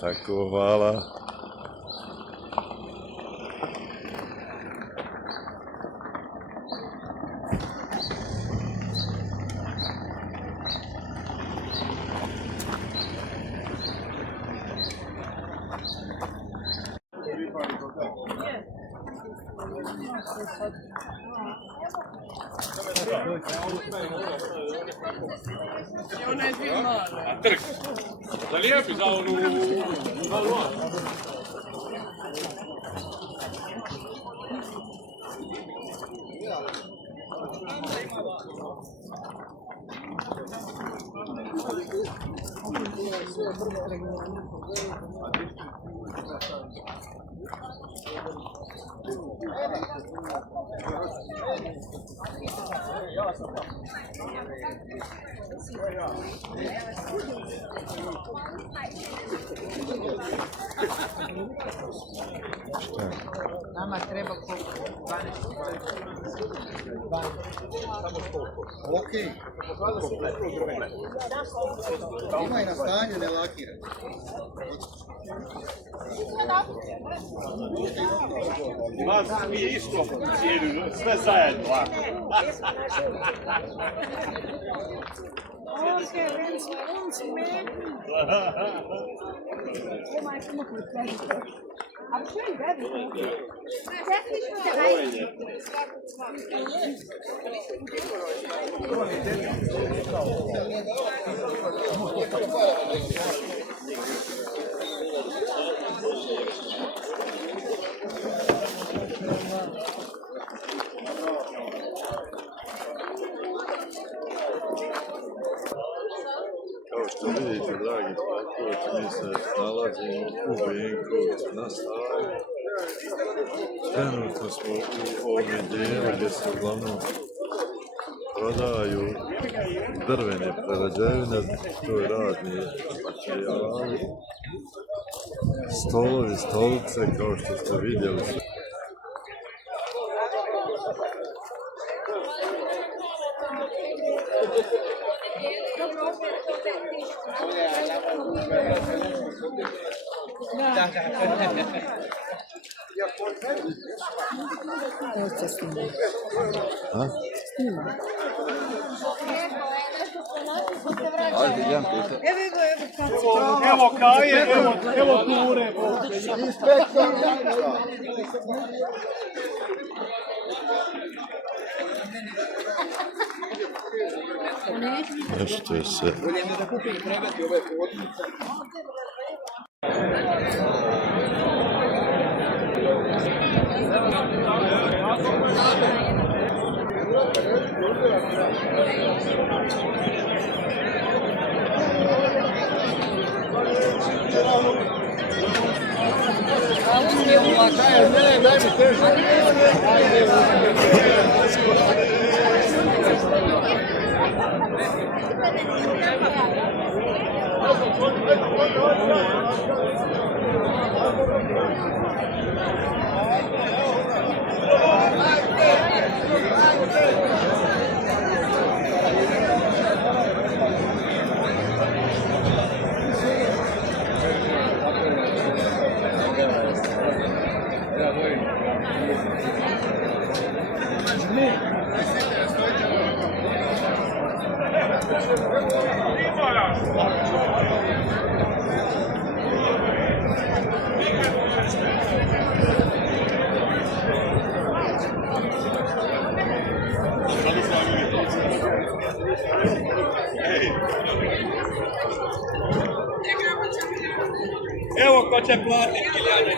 Tako, hvala. Trg. Zalijepi za onu... Nama treba koliko? 12. Ok. Ima i na stanju, ne lakira. Vas mi isto cijeli, sve zajedno. Okay, wenn's merken. Oh mein Gott, aber schön, gell? Das ist nicht der Reise. Kao što vidite, dragi pratioci, mi se nalazimo u Benkovcu na Savi. Trenutno smo u ovome dijelu gdje se uglavnom prodaju drvene prerađevine, to je razni materijali, stolovi, stolice, kao što ste vidjeli. Evo se snima. A? Snima. Evo kaje, evo ture. Inspektor, Nešto je sve. Evo ko će platiti hiljade.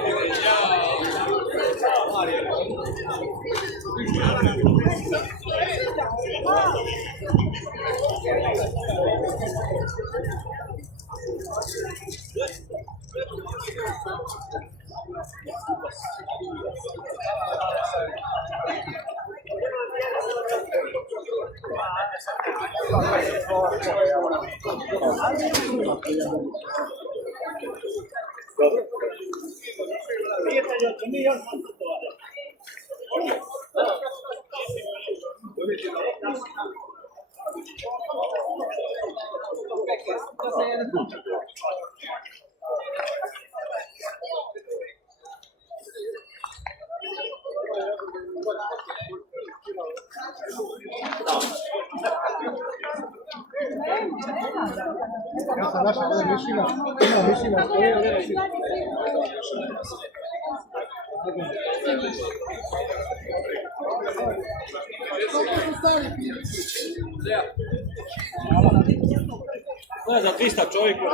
naša mišina, ima mišina stoji. To je za 300 čovjeka.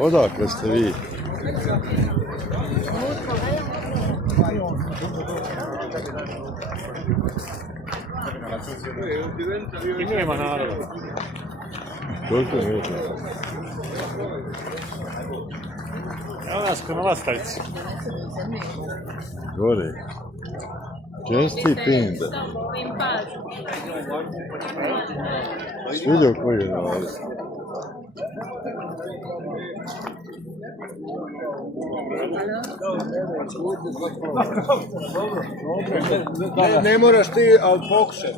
Odakle ste vi? I nema naroda. Koliko je metara? Evo nas konovastavci. Gore. Čestitinde. Vidio koji je nalaz? Ne moraš ti, ali pokušaj.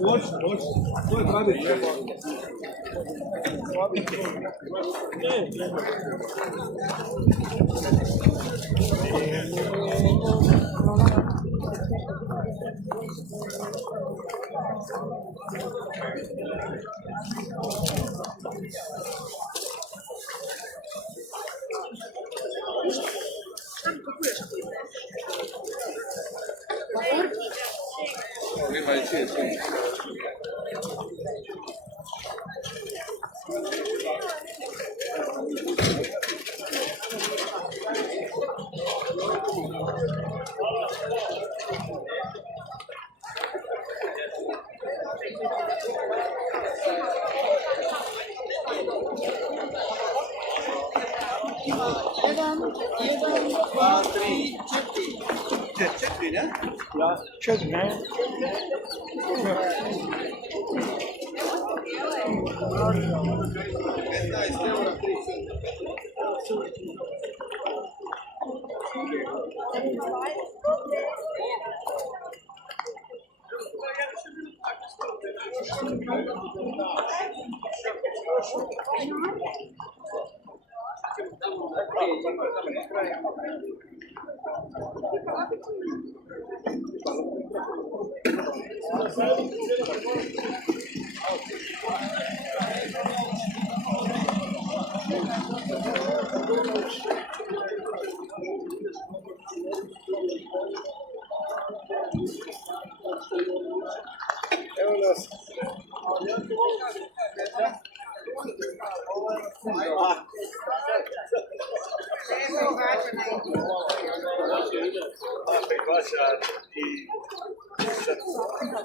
Na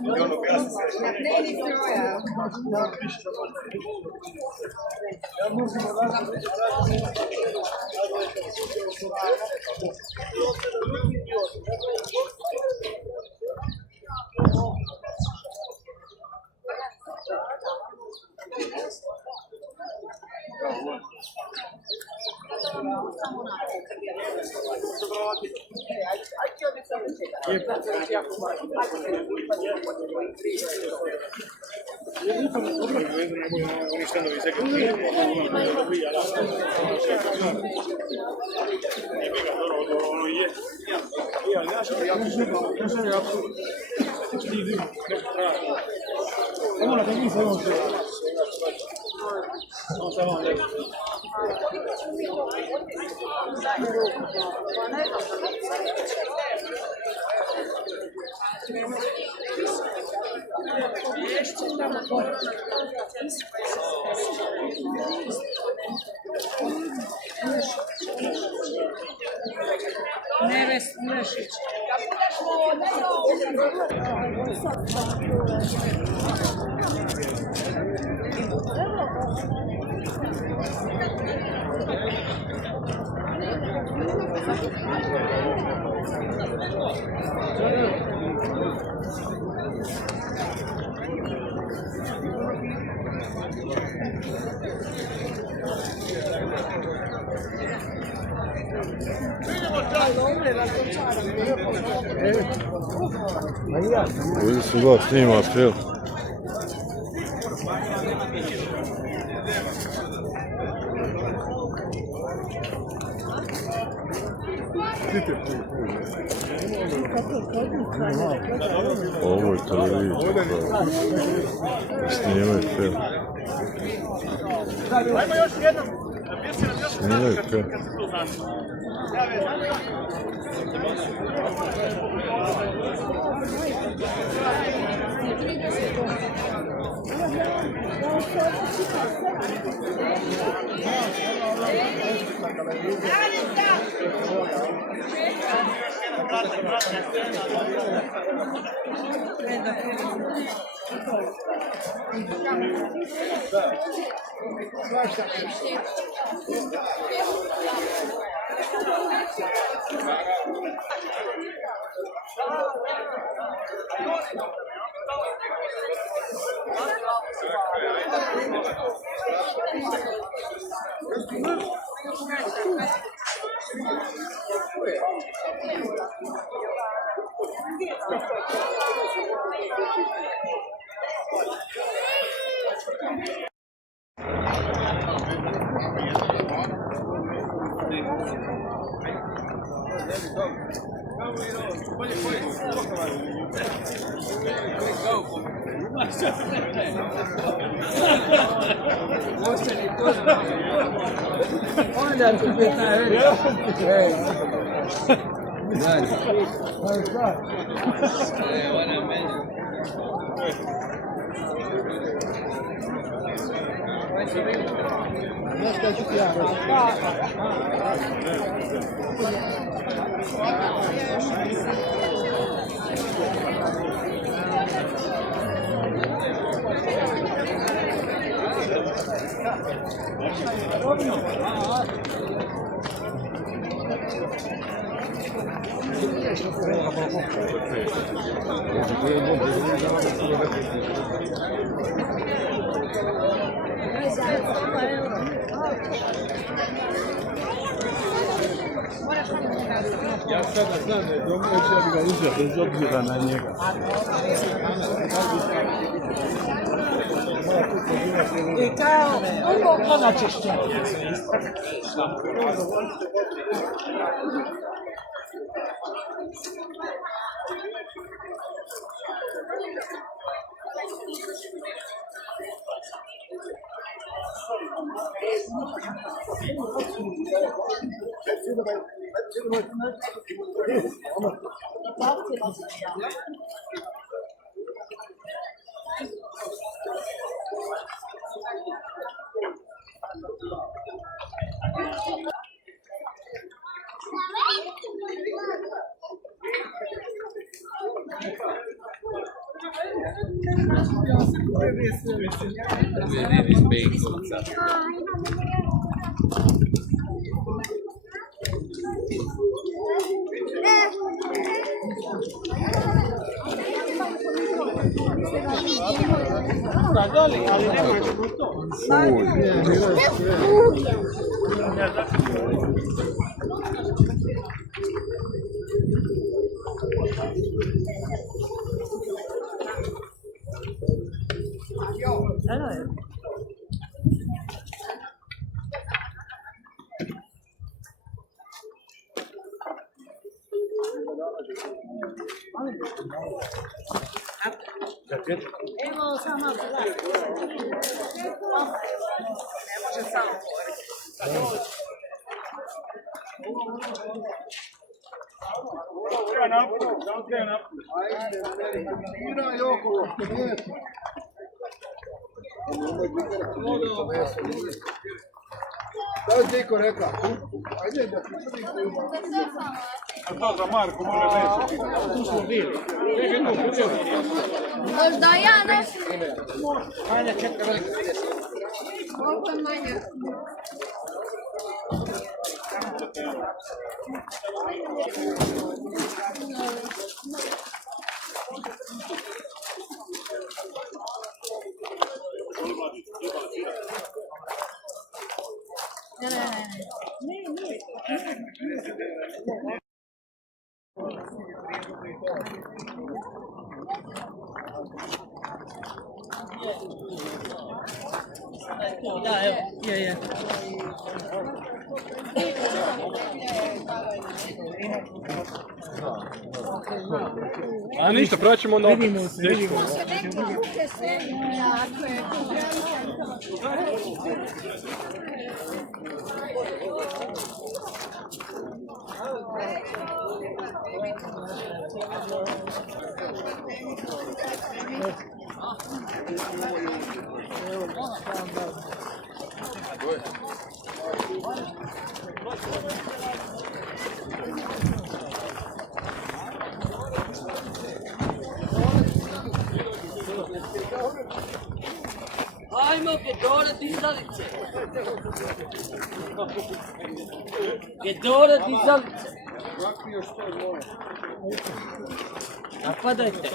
pleni stroja. Neves Mlešić. Ovdje su dva snima film. Ovo je televizija. Snimaju film. Snimaju film. Ja sada znam da je dobro, ja bi ga uzeo bez obzira na njega. I kao drugo konačišće. Vedere iz Benkovca. Evo samo ne može samo Da li Diko rekao? Ajde da ti A to za Marko može reći. Tu smo bili. Možda ja nešto. Manja četka velika. Koliko je manja? Da, evo, je. A ništa, praćemo onda opet. Vidimo se. Ajmo, Gedora dizalice. Gedora dizalice. Napadajte.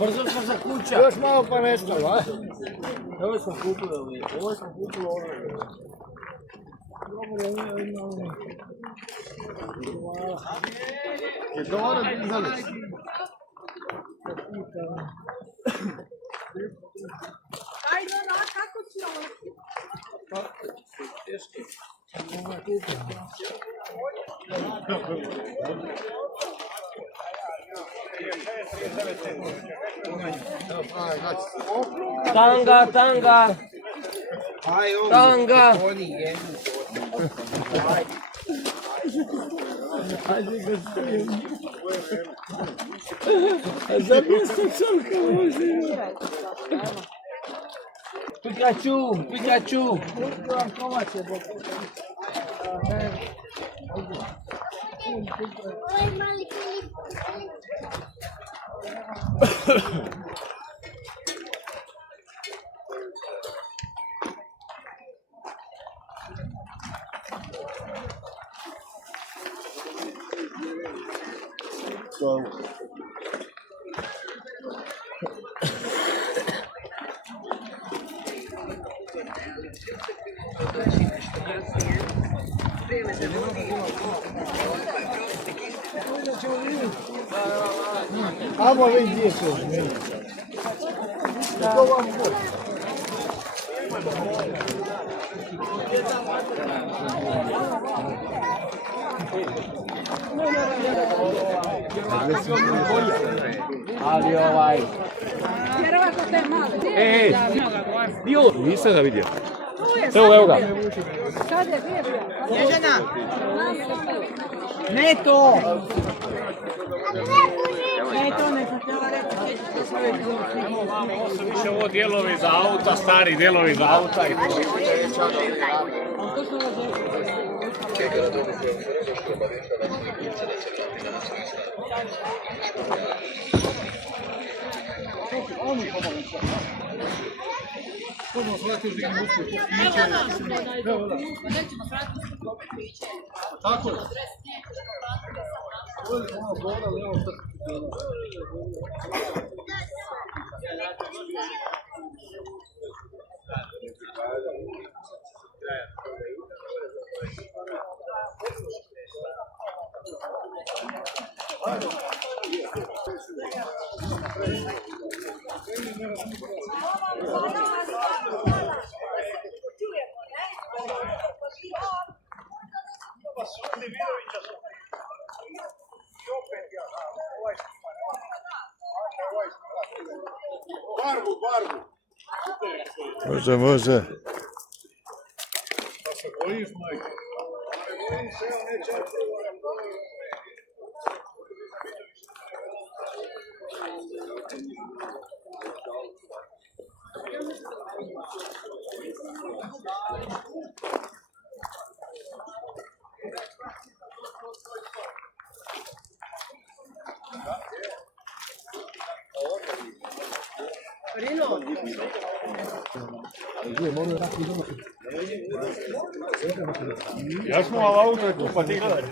Brzo smo za kuća. Još malo pa nestalo, a? Ovo sam kupio ovdje. Je dobro dizalice. Ajde, no, kako ti ovo? Tanga. Tanga. Pikachu. Oj, mali Filip. Amo vem disso, to vam god. Ali ovaj... Vjerovatno te male. Dio! Nisam ga vidio. Evo ga. Sad je bio. Ježena! Ne to! Ovo su više ovo dijelovi za auta, stari dijelovi za auta i to. Može, može. Ja smo malo auto je tu, pa ti gledaj.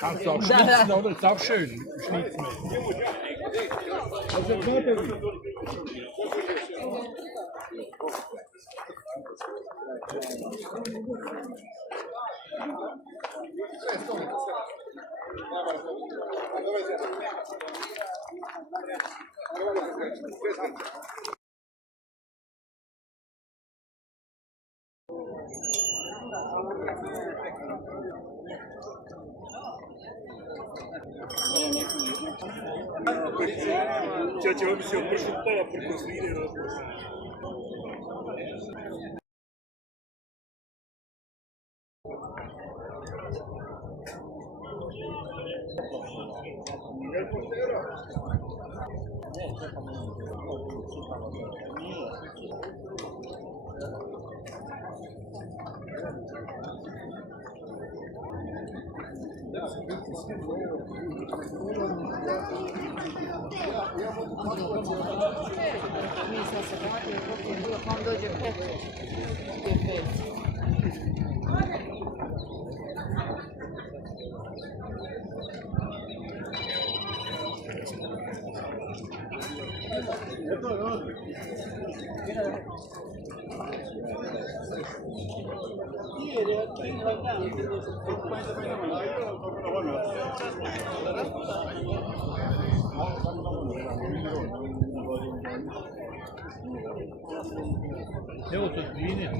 Kannst du auch schnitzen, oder? Ist auch schön. Schnitzen. Če bi se opršil tega preko zvine, Mislim se vratio, kako je bilo, pa on dođe pet. Je pet. evo to zvine.